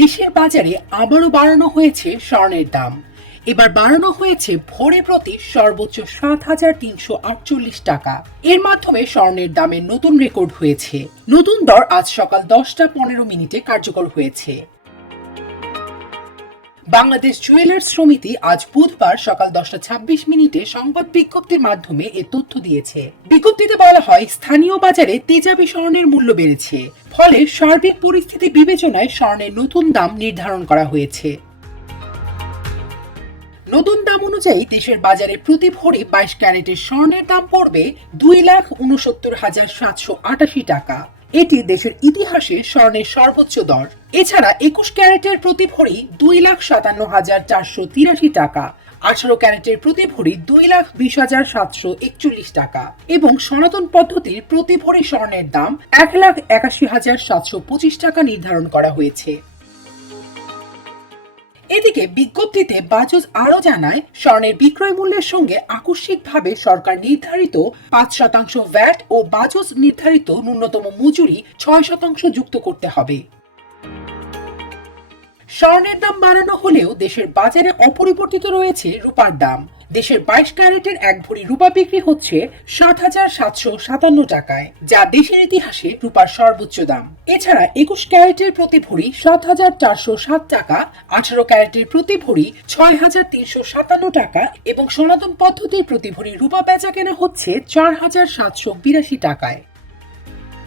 দেশের বাজারে আবারও বাড়ানো হয়েছে স্বর্ণের দাম। এবার বাড়ানো হয়েছে ভরি প্রতি সর্বোচ্চ ৭,৩৪৮ টাকা। এর মাধ্যমে স্বর্ণের দামের নতুন রেকর্ড হয়েছে। নতুন দর আজ সকাল 10টা 15 মিনিটে কার্যকর হয়েছে। বাংলাদেশ জুয়েলার্স সমিতি আজ বুধবার সকাল 10টা 26 মিনিটে সংবাদ বিজ্ঞপ্তির মাধ্যমে এ তথ্য দিয়েছে। বিজ্ঞপ্তিতে বলা হয়, স্থানীয় বাজারে তেজাবি স্বর্ণের মূল্য বেড়েছে, ফলে সার্বিক পরিস্থিতি বিবেচনায় স্বর্ণের নতুন দাম নির্ধারণ করা হয়েছে। নতুন দাম অনুযায়ী দেশের বাজারে প্রতি ভরি 22 ক্যারেটের স্বর্ণের দাম পড়বে 2,69,788 টাকা। এটি দেশের ইতিহাসে স্বর্ণের সর্বোচ্চ দর। এছাড়া 21 ক্যারেটের প্রতি ভরি 2,57,483 টাকা, 18 ক্যারেটের প্রতি ভরি 2,20,741 টাকা এবং সনাতন পদ্ধতির প্রতি ভরি স্বর্ণের দাম 1,81,725 টাকা নির্ধারণ করা হয়েছে। এদিকে বিজ্ঞপ্তিতে বাজুস আরো জানায়, স্বর্ণের বিক্রয় মূল্যের সঙ্গে আকস্মিকভাবে সরকার নির্ধারিত 5% ভ্যাট ও বাজুস নির্ধারিত ন্যূনতম মজুরি 6% যুক্ত করতে হবে। স্বর্ণের দাম বাড়ানো হলেও দেশের বাজারে অপরিবর্তিত রয়েছে রূপার দাম। দেশের 22 ক্যারেটের এক ভরি রূপা বিক্রি হচ্ছে 7,757 টাকায়, যা দেশের ইতিহাসে রূপার সর্বোচ্চ দাম। এছাড়া 21 ক্যারেটের প্রতি ভরি 7,407 টাকা, 18 ক্যারেটের প্রতি ভরি 6,357 টাকা এবং সনাতন পদ্ধতির প্রতি ভরি রূপা বেচা কেনা হচ্ছে 4,782 টাকায়।